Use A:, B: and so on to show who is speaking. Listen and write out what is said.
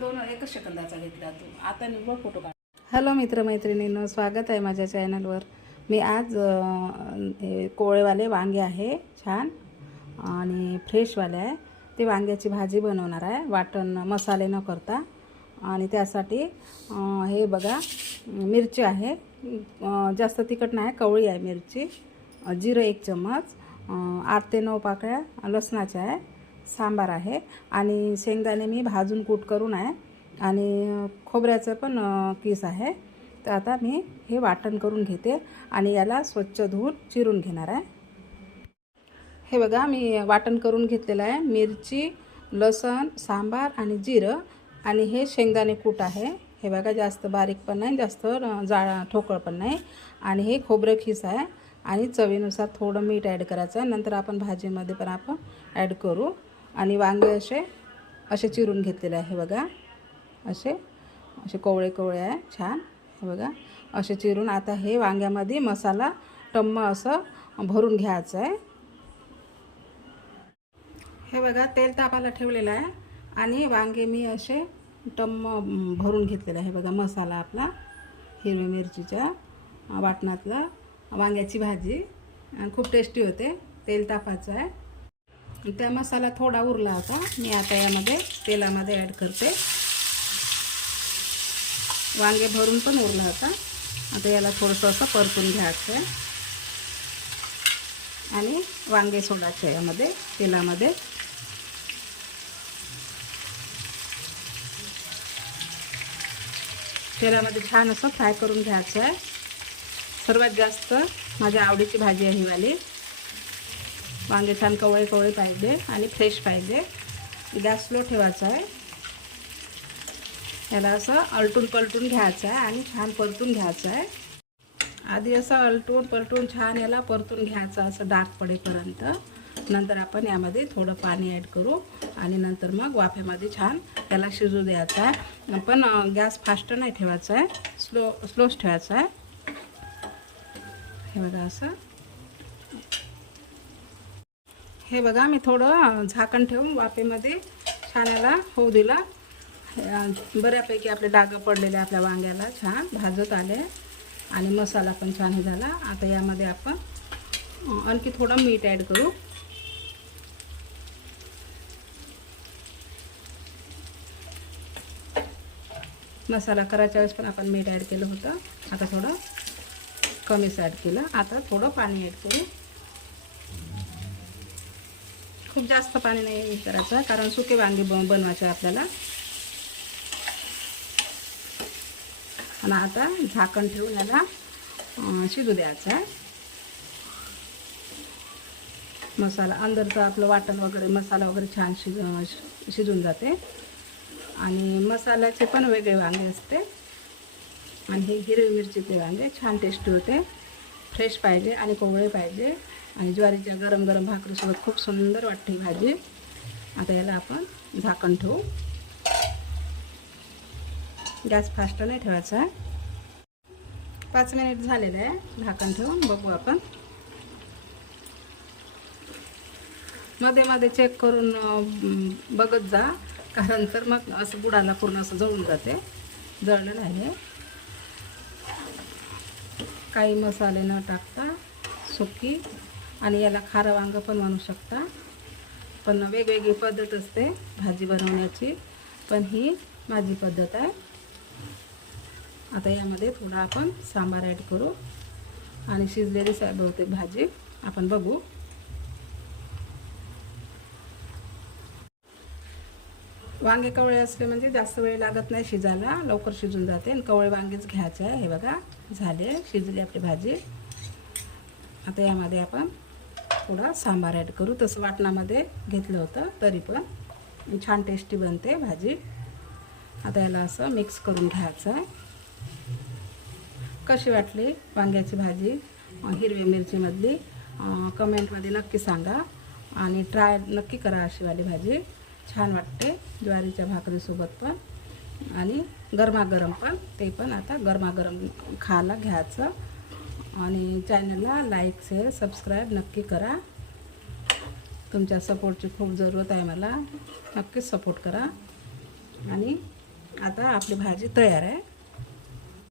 A: दोन एकच सेकंदाचा घेतला तू. आता निव्वळ फोटो काढ.
B: हॅलो मित्रमैत्रिणींनो स्वागत आहे माझ्या चॅनलवर. मी आज कोळेवाले हे वांगे आहे छान. आणि फ्रेशवाले आहे. ते वांग्याची भाजी बनवणार आहे. वाटण मसाले न करता. आणि त्यासाठी हे बघा मिरची आहे. जास्त तिखट नाही कवळी आहे मिरची. जिरं एक चम्मच. आठ ते नऊ पाकळ्या लसणाच्या आहे. सांबार आहे आणि शेंगदाणे मी भाजून कूट करून आहे आणि खोबऱ्याचं पण किस आहे. तर आता मी हे वाटण करून घेते आणि याला स्वच्छ धुवून चिरून घेणार आहे. हे बघा मी वाटण करून घेतलेलं आहे. मिरची लसण सांबार आणि जिरं आणि हे शेंगदाणे कूट आहे. हे बघा जास्त बारीक पण नाही जास्त जाळ ठोकळ पण नाही. आणि हे खोबरं खिस आहे आणि चवीनुसार थोडं मीठ ॲड करायचं आहे. नंतर आपण भाजीमध्ये पण आपण ॲड करू. आणि वांगे असे असे चिरून घेतलेले आहे बघा. असे असे कोवळे कोवळे आहे छान. हे बघा असे चिरून. आता हे वांग्यामध्ये मसाला टम्म असं भरून घ्यायचं आहे. हे बघा तेल तापाला ठेवलेलं आहे. आणि वांगे मी असे टम्म भरून घेतलेलं आहे. बघा मसाला आपला हिरव्या मिरचीच्या वाटणातलं वांग्याची भाजी. खूप टेस्टी होते. तेल तापायचं आहे. त्या मसाला थोडा उरला होता. मी आता यामध्ये तेलामध्ये ॲड करते. वांगे भरून पण उरला होता. आता याला थोडंसं असं परतून घ्यायचं आहे आणि वांगे सोडायचे आहे यामध्ये तेलामध्ये. तेलामध्ये छान असं फ्राय करून घ्यायचं आहे सर्वात जास्त माझ्या आवडीची भाजी आहे वाली वांगे छान कवळे कवळे पाहिजे आणि फ्रेश पाहिजे. गॅस स्लो ठेवायचा आहे. ह्याला असं अलटून पलटून घ्यायचं आहे आणि छान परतून घ्यायचं आहे. आधी असं अलटून पलटून छान याला परतून घ्यायचं असं डार्क पडेपर्यंत. नंतर आपण यामध्ये थोडं पाणी ॲड करू आणि नंतर मग वाफेमध्ये छान त्याला शिजू द्यायचं आहे. पण गॅस फास्ट नाही ठेवायचा आहे. स्लो स्लोच ठेवायचा आहे. हे बघा असं. हे बघा मी थोडं झाकण ठेवून वाफेमध्ये छान याला होऊ दिला बऱ्यापैकी आपले डागं पडलेले आपल्या वांग्याला छान भाजत आले. आणि मसाला पण छान हे झाला. आता यामध्ये आपण आणखी थोडं मीठ ॲड करू. मसाला करायच्या वेळेस पण आपण मीठ ॲड केलं होतं. आता थोडं कमीच ॲड केलं. आता थोडं पाणी ॲड करू. खूप जास्त पाणी नाही करायचं कारण सुके वांगे ब बनवायचे आपल्याला. आणि आता झाकण ठेवून याला शिजू द्यायचं. आहे मसाला अंदरचं आपलं वाटण वगैरे मसाला वगैरे छान शिज शि- शिजून जाते. आणि मसाल्याचे पण वेगळे वांगे असते. आणि हे हिरवी मिरचीचे वांगे छान टेस्टी होते. फ्रेश पाहिजे आणि कोवळे पाहिजे. आणि ज्वारीच्या गरम गरम भाकरीसोबत खूप सुंदर वाटते भाजी. आता याला आपण झाकण ठेवू. गॅस फास्ट नाही ठेवायचा. आहे पाच मिनिट झालेलं आहे. झाकण ठेवून बघू आपण. मध्ये मध्ये चेक करून बघत जा. कारण तर मग असं बुडाला पूर्ण असं जळून जाते. जळलेलं आहे काही मसाले न टाकता सुकी आणि याला खारं वांगं पण म्हणू शकता. पण वेगवेगळी पद्धत असते भाजी बनवण्याची. पण ही माझी पद्धत आहे. आता यामध्ये थोडा आपण सांबार ॲड करू. आणि शिजलेली सा बहुतेक भाजी आपण बघू. वांगे कवळे असले म्हणजे जास्त वेळ लागत नाही शिजायला. लवकर शिजून जाते. आणि कवळे वांगेच घ्यायचे आहे. हे बघा झाले शिजली आपली भाजी. आता यामध्ये आपण थोडा सांबार ॲड करू. तसं वाटणामध्ये घेतलं होतं तरी पण छान टेस्टी बनते भाजी. आता याला असं मिक्स करून घ्यायचं आहे कशी वाटली वांग्याची भाजी? हिरवी मिरचीमधली. कमेंटमध्ये नक्की सांगा. आणि ट्राय नक्की करा अशीवाली भाजी. छान वाटते ज्वारीच्या भाकरीसोबत पण. आणि गरमागरम पण. ते पण आता गरमागरम खायला घ्यायचं. आणि चॅनलला लाईक शेअर सबस्क्राईब नक्की करा. तुमच्या सपोर्टची खूप जरूरत आहे मला. नक्कीच सपोर्ट करा. आणि आता आपली भाजी तयार आहे.